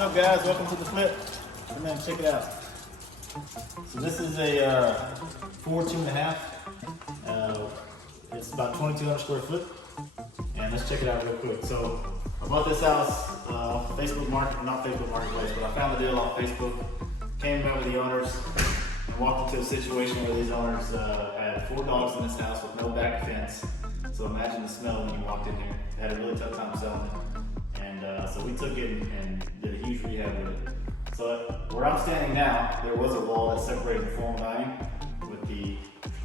What's up, guys? Welcome to the flip. Come in, check it out. So this is a 4 2.5. It's about 2,200 square foot. And let's check it out real quick. So I bought this house off Facebook Marketplace, but I found the deal off Facebook. Came in with the owners and walked into a situation where these owners had 4 dogs in this house with no back fence. So imagine the smell when you walked in here. They had a really tough time selling it. And so we took it and did a huge rehab with it. So where I'm standing now, there was a wall that separated the formal dining with the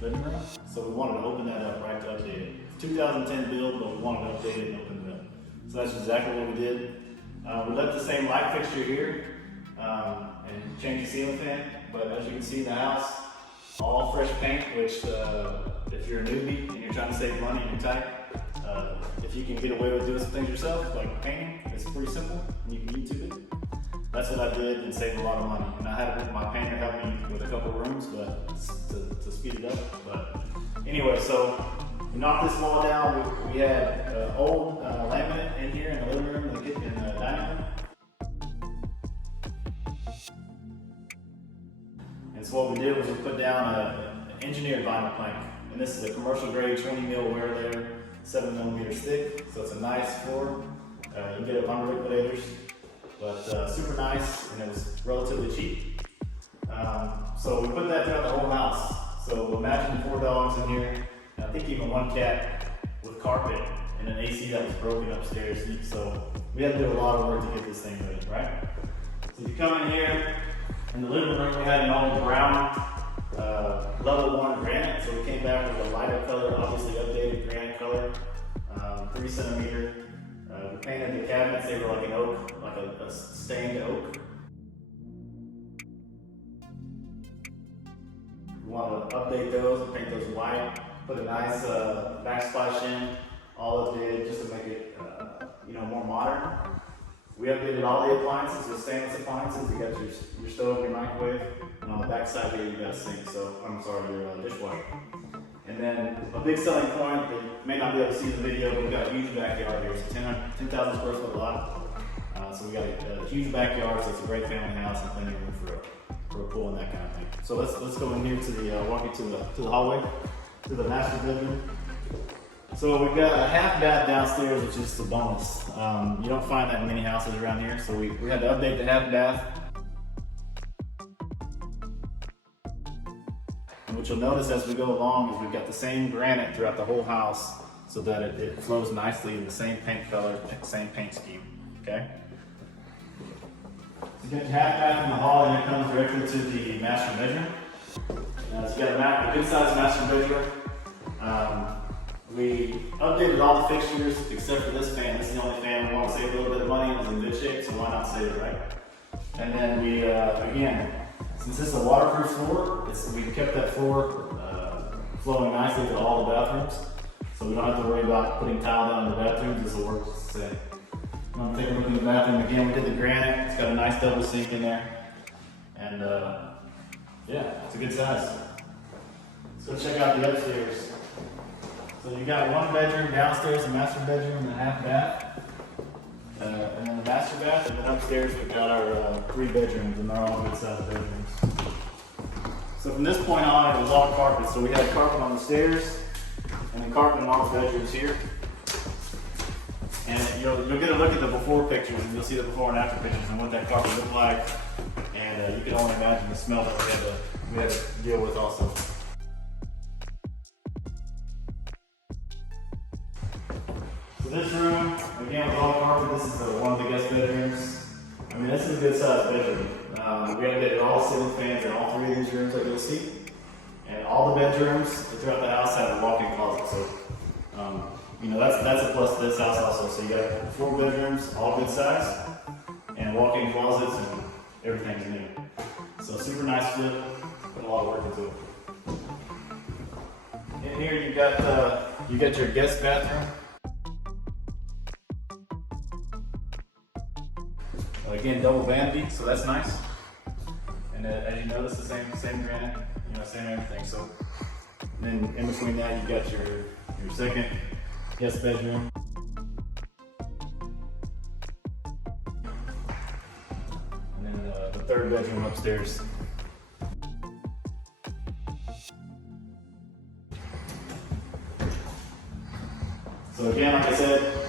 living room. So we wanted to open that up, right, to update it. It's 2010 build, but we wanted to update it and open it up. So that's exactly what we did. We left the same light fixture here and changed the ceiling fan. But as you can see in the house, all fresh paint, which if you're a newbie and you're trying to save money and you're tight, if you can get away with doing some things yourself, like painting, it's pretty simple and you can YouTube it. That's what I did and saved a lot of money. And I had my painter help me with a couple of rooms, but to speed it up. But anyway, so we knocked this wall down. We had old laminate in here in the living room, in the kitchen, in the dining room. And so what we did was we put down an engineered vinyl plank. And this is a commercial grade 20 mil wear layer, 7mm thick. So it's a nice floor. You can get it under liquidators, but super nice, and it was relatively cheap. So we put that throughout the whole house. So imagine 4 dogs in here, and I think even 1 cat with carpet and an AC that was broken upstairs. So we had to do a lot of work to get this thing ready, right? So if you come in here, in the living room we had an all brown level 1 granite. So we came back with a lighter color, obviously updated granite color, 3 centimeter. We painted the cabinets, they were like an oak, like a stained oak. We want to update those, paint those white, put a nice backsplash in, all updated just to make it more modern. We updated all the appliances with stainless appliances. You got your stove, your microwave, and on the back side here you got a sink, your dishwasher. And then a big selling point that you may not be able to see in the video, but we've got a huge backyard here. It's a 10,000 square foot lot. So we got a huge backyard, so it's a great family house and plenty of room for a pool and that kind of thing. So let's go in here to the walk you to the hallway, to the master bedroom. So we've got a half bath downstairs, which is a bonus. You don't find that in many houses around here, so we had to update the half bath. And what you'll notice as we go along is we've got the same granite throughout the whole house so that it flows nicely in the same paint color, same paint scheme, okay? So you got your half bath in the hall, and it comes directly to the master bedroom. So you got a good sized master bedroom. We updated all the fixtures except for this fan. This is the only fan we want to save a little bit of money. It's in good shape, so why not save it, right? And then we, again, since this is a waterproof floor, we kept that floor flowing nicely to all the bathrooms. So we don't have to worry about putting tile down in the bathrooms. This will work just the same. I'm going to take a look in the bathroom. Again, we did the granite. It's got a nice double sink in there. And yeah, it's a good size. Let's go check out the upstairs. So you got 1 bedroom downstairs, a master bedroom, and a half bath. And then the master bath, and then upstairs we've got our 3 bedrooms, and they're all good sized bedrooms. So from this point on, it was all carpet. So we had carpet on the stairs, and then carpet in all the bedrooms here. And you'll get a look at the before pictures, and you'll see the before and after pictures and what that carpet looked like. And you can only imagine the smell that we had to deal with also. So this room, again, with all carpet, this is one of the guest bedrooms. I mean, this is a good sized bedroom. We updated all ceiling fans in all 3 of these rooms that you'll see. And all the bedrooms throughout the house have a walk-in closet. So, that's a plus to this house also. So you got 4 bedrooms, all good size, and walk-in closets, and everything's new. So super nice flip, put a lot of work into it. In here you got your guest bathroom. Again, double vanity, so that's nice. And as you notice, the same granite, same everything. So then in between that, you got your second guest bedroom. third bedroom upstairs. So again, like I said,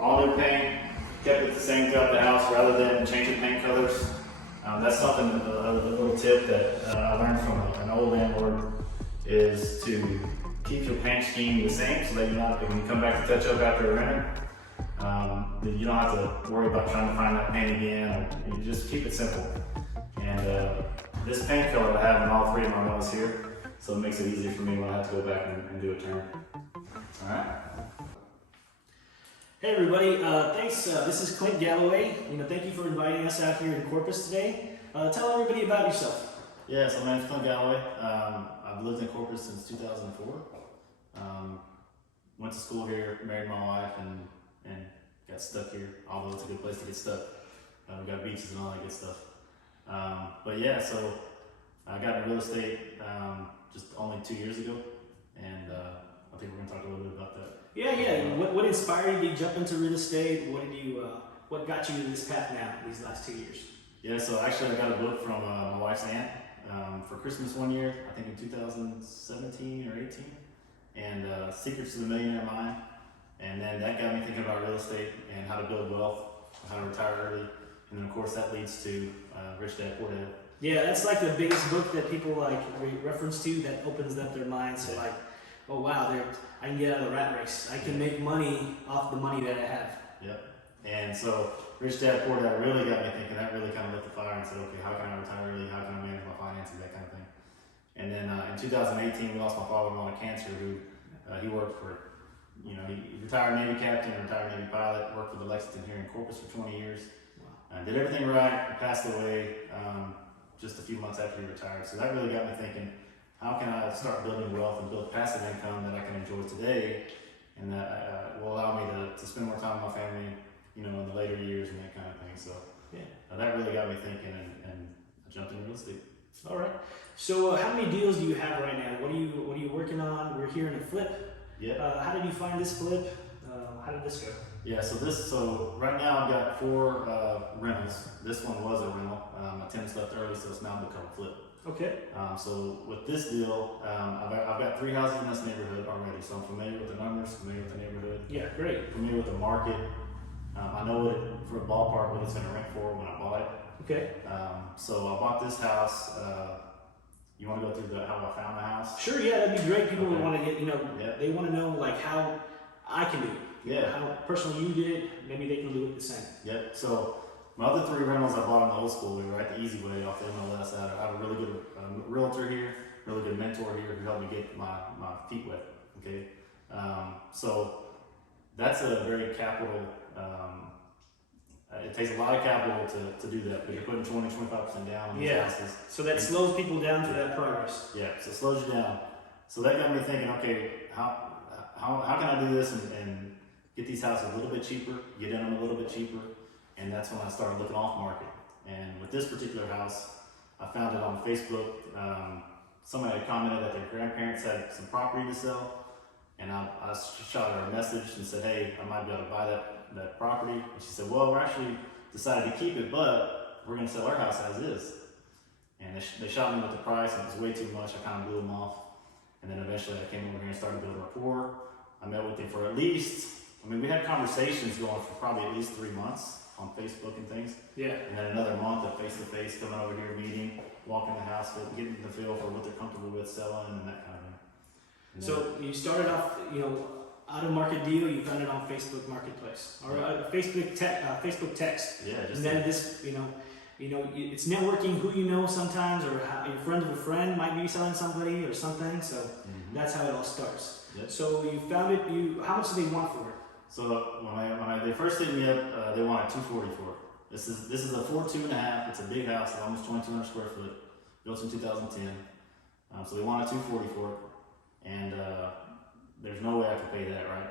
all new paint, kept it the same throughout the house rather than changing paint colors. That's something, a little tip that I learned from an old landlord, is to keep your paint scheme the same so that you're not, when you come back to touch up after a renter, you don't have to worry about trying to find that paint again. You just keep it simple. And this paint color I have in all three of my wells here, so it makes it easier for me when I have to go back and do a turn. All right. Hey everybody, thanks. This is Clint Galloway. Thank you for inviting us out here in Corpus today. Tell everybody about yourself. Yeah, so my name's Clint Galloway. I've lived in Corpus since 2004. Went to school here, married my wife, and got stuck here. Although it's a good place to get stuck. We got beaches and all that good stuff. But yeah, so I got into real estate just only 2 years ago, and I think we're gonna talk a little bit about that. Yeah. What inspired you to jump into real estate? What got you to this path now these last 2 years? Yeah, so actually I got a book from my wife's aunt for Christmas one year, I think in 2017 or 18, and Secrets to the Millionaire Mind. And then that got me thinking about real estate and how to build wealth, how to retire early. And then of course that leads to Rich Dad Poor Dad. Yeah, that's like the biggest book that people reference to, that opens up their minds to like, oh wow, I can get out of the rat race. I can make money off the money that I have. Yep. And so Rich Dad Poor Dad really got me thinking. That really kind of lit the fire and said, okay, how can I retire early? How can I manage my finances? That kind of thing. And then in 2018, we lost my father-in-law to cancer, who he worked for, he retired Navy captain, retired Navy pilot, worked for the Lexington here in Corpus for 20 years. Wow. Did everything right, passed away just a few months after he retired. So that really got me thinking, how can I start building wealth and build passive income that I can enjoy today, and that will allow me to spend more time with my family, in the later years and that kind of thing. So yeah, that really got me thinking, and I jumped into real estate. All right. So how many deals do you have right now? What are you working on? We're here in a flip. Yeah. How did you find this flip? How did this go? Yeah. So right now I've got 4 rentals. This one was a rental. My tenants left early, so it's now become a flip. Okay. So with this deal, I've got 3 houses in this neighborhood already, so I'm familiar with the numbers, familiar with the neighborhood. Yeah, great. Familiar with the market. I know for a ballpark what it's going to rent for when I bought it. Okay. So I bought this house. You want to go through how I found the house? Sure. Yeah, that'd be great. People would Okay. want to get, they want to know like how I can do it. Yeah. How personally you did it. Maybe they can do it the same. Yep. So my other 3 rentals I bought in the old school way, right? The easy way off the MLS. I have a really good realtor here, really good mentor here who helped me get my feet wet. Okay. So that's a very capital. It takes a lot of capital to do that, but you're putting 20-25% down on these houses. So that slows people down to that progress. Yeah, so it slows you down. So that got me thinking, okay, how can I do this and get these houses a little bit cheaper, get in them a little bit cheaper, and that's when I started looking off market. And with this particular house, I found it on Facebook. Somebody had commented that their grandparents had some property to sell, and I shot her a message and said, hey, I might be able to buy that property. And she said, well, we're actually decided to keep it, but we're going to sell our house as is. And they shot me with the price, and it was way too much. I kind of blew them off. And then eventually I came over here and started building rapport. I met with them for at least, we had conversations going for probably at least 3 months on Facebook and things. Yeah. And then another month of face-to-face, coming over here, meeting, walking the house, getting the feel for what they're comfortable with selling and that kind of thing. And so you started off, out of market deal, you found it on Facebook Marketplace or Facebook text. Yeah. And then this, it's networking who you know sometimes, or your friend of a friend might be selling somebody or something. So that's how it all starts. Yep. So you found it. How much do they want for it? So when they first hit me up, they wanted $240 for it. This is a 4.2.5. It's a big house, almost 2,200 square foot, built in 2010. So they wanted $240 for it, and there's no way I could pay that, right?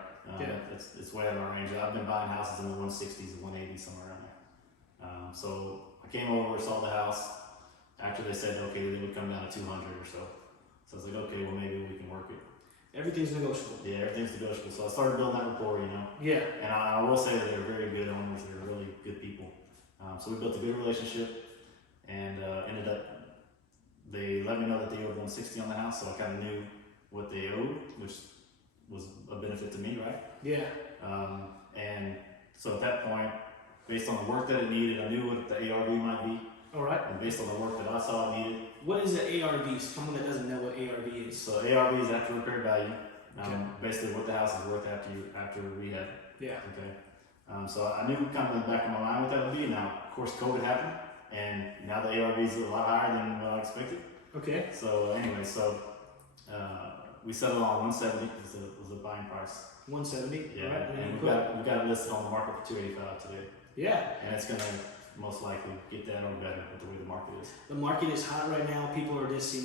It's way out of my range. I've been buying houses in the 160s and 180s, somewhere around there. So I came over, saw the house. After they said, okay, they would come down to 200 or so. So I was like, okay, well maybe we can work it. Everything's negotiable. Yeah, everything's negotiable. So I started building that rapport, Yeah. And I will say that they're very good owners. They're really good people. So we built a good relationship, and ended up, they let me know that they owed 160 on the house, so I kind of knew what they owed, which was a benefit to me, right? Yeah. And so at that point, based on the work that it needed, I knew what the ARV might be. All right. And based on the work that I saw it needed. What is an ARV? Someone that doesn't know what ARV is. So ARV is after repair value. Okay. Basically what the house is worth after rehab. Yeah. Okay. So I knew kind of in the back of my mind what that would be. Now, of course, COVID happened, and now the ARV is a lot higher than what I expected. Okay. So anyway, we settled on 170 was the buying price. 170. Yeah. Right. And we got it listed on the market for 285 today. Yeah. And it's gonna most likely get that or better with the way the market is. The market is hot right now. People are just,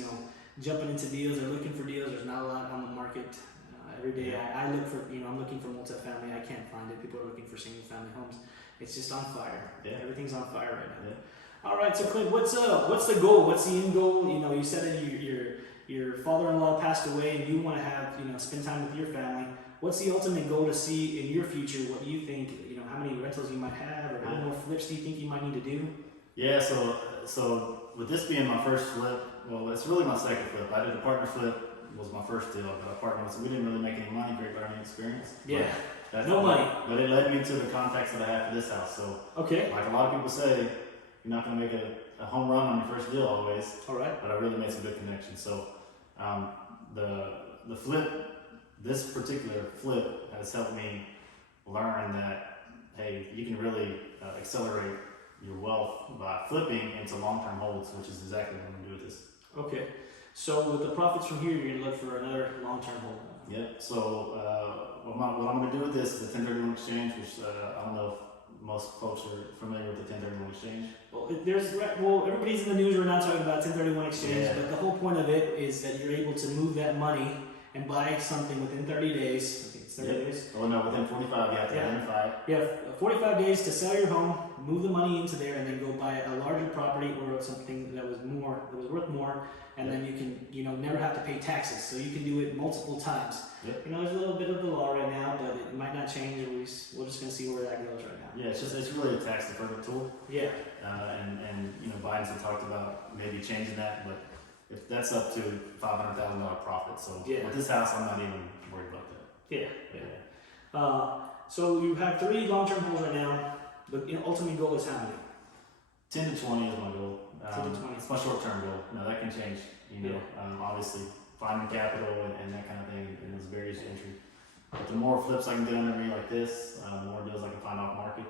jumping into deals. They're looking for deals. There's not a lot on the market. Every day I look for, I'm looking for multifamily. I can't find it. People are looking for single family homes. It's just on fire. Yeah. Everything's on fire right now. Yeah. All right. So Clint, what's the goal? What's the end goal? You said that your father-in-law passed away and you want to have, spend time with your family. What's the ultimate goal to see in your future? What do you think, how many rentals you might have, or how many more flips do you think you might need to do? Yeah, so with this being my first flip, well, it's really my second flip. I did a partner flip, was my first deal. I got a partner, so we didn't really make any money, great learning experience. Yeah, No money. But it led me to the contacts that I have for this house. So, okay, like a lot of people say, you're not going to make a home run on your first deal always. All right. But I really made some good connections. So, the flip, this particular flip has helped me learn that, hey, you can really accelerate your wealth by flipping into long-term holds, which is exactly what I'm going to do with this. Okay. So with the profits from here, you're going to look for another long-term hold. Yep. So what I'm going to do with this is a 1031 exchange, which I don't know if most folks are familiar with the 1031 exchange. Well, everybody's in the news right now talking about 1031 exchange, Yeah. but the whole point of it is that you're able to move that money and buy something within 30 days. I think it's 30 Yep. days. Oh no, within 45 you have to Yeah. identify it. You have 45 days to sell your home, move the money into there, and then go buy a larger property or something that was worth more, and then you can, never have to pay taxes. So you can do it multiple times. Yep. There's a little bit of the law right now, but it might not change. We're just gonna see where that goes right now. Yeah, it's really a tax deferment tool. Yeah. And Biden's had talked about maybe changing that, but if that's up to $500,000 profit. So Yeah. with this house, I'm not even worried about that. Yeah. Yeah. So you have 3 long-term holds right now. The ultimate goal is how many? 10 to 20 is my goal. 10 to 20. It's my short-term goal. Now that can change. Obviously finding capital and that kind of thing, and those barriers to entry. But the more flips I can get under me like this, the more deals I can find off market,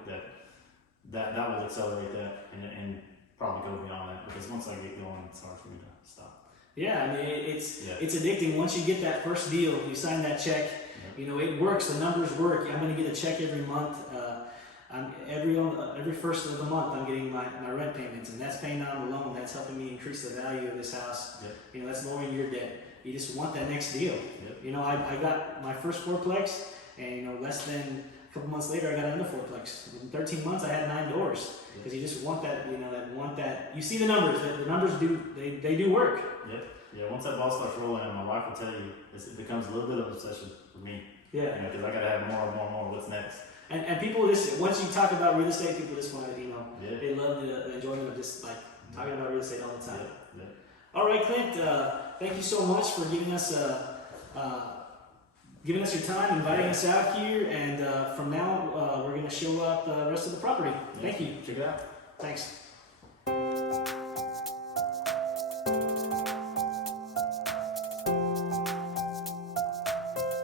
that will accelerate that and probably go beyond that, because once I get going, it's hard for me to stop. Yeah, I mean it's addicting. Once you get that first deal, you sign that check. It works. The numbers work. I'm going to get a check every month. Every first of the month, I'm getting my rent payments, and that's paying down the loan. That's helping me increase the value of this house. Yep. That's lowering your debt. You just want that next deal. Yep. I got my first fourplex, and less than a couple months later, I got another fourplex. In 13 months, I had 9 doors. Because you just want that. You see the numbers. The numbers they do work. Yep. Yeah. Once that ball starts rolling, and my wife will tell you, it becomes a little bit of an obsession for me. Yeah. Because I gotta have more. What's next? And people once you talk about real estate, people just want to, Yeah. they love the enjoyment of just like talking about real estate all the time. Yeah. All right, Clint, thank you so much for giving us your time, inviting us out here, and from now we're going to show up the rest of the property. Thank you. Check it out. Thanks.